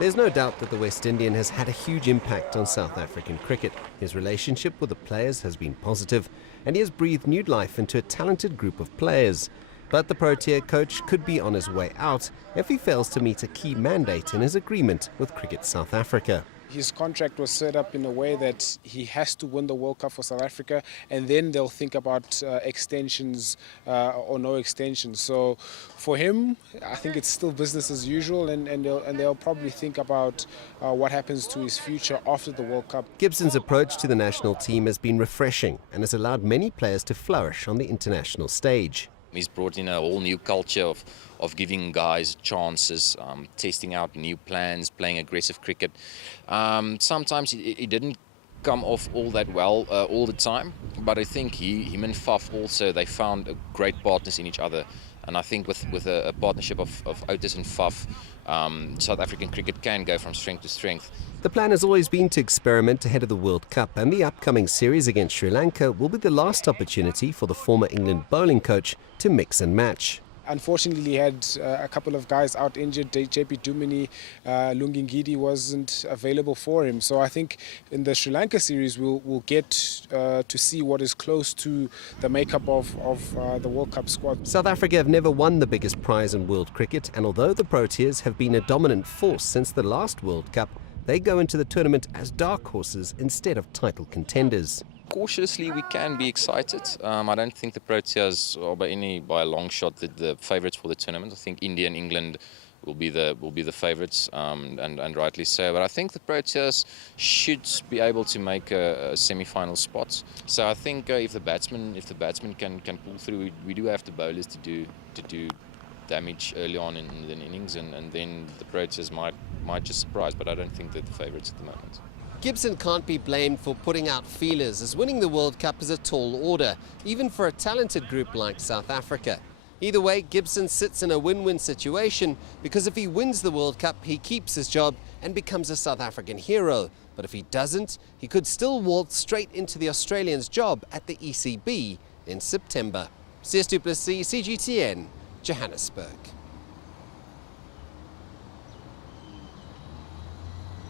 There's no doubt that the West Indian has had a huge impact on South African cricket. His relationship with the players has been positive, and he has breathed new life into a talented group of players. But the Protea coach could be on his way out if he fails to meet a key mandate in his agreement with Cricket South Africa. His contract was set up in a way that he has to win the World Cup for South Africa, and then they'll think about extensions or no extensions. So for him, I think it's still business as usual, and they'll probably think about what happens to his future after the World Cup. Gibson's approach to the national team has been refreshing and has allowed many players to flourish on the international stage. He's brought in a whole new culture of giving guys chances, testing out new plans, playing aggressive cricket. Sometimes it didn't come off all that well all the time, but I think him and Faf also, they found a great partners in each other. And I think with a partnership of Ottis and Faf, South African cricket can go from strength to strength. The plan has always been to experiment ahead of the World Cup, and the upcoming series against Sri Lanka will be the last opportunity for the former England bowling coach to mix and match. Unfortunately, he had a couple of guys out injured. JP Dumini, Lungingidi wasn't available for him. So I think in the Sri Lanka series, we'll get to see what is close to the makeup of the World Cup squad. South Africa have never won the biggest prize in world cricket, and although the Proteas have been a dominant force since the last World Cup, they go into the tournament as dark horses instead of title contenders. Cautiously, we can be excited. I don't think the Proteas are by a long shot the favourites for the tournament. I think India and England will be the favourites, and rightly so. But I think the Proteas should be able to make a semi-final spot. So I think if the batsmen can pull through, we do have the bowlers to do damage early on in the innings, and then the Proteas might just surprise. But I don't think they're the favourites at the moment. Gibson can't be blamed for putting out feelers, as winning the World Cup is a tall order, even for a talented group like South Africa. Either way, Gibson sits in a win-win situation, because if he wins the World Cup, he keeps his job and becomes a South African hero. But if he doesn't, he could still waltz straight into the Australians' job at the ECB in September. CS du Plessis, CGTN, Johannesburg.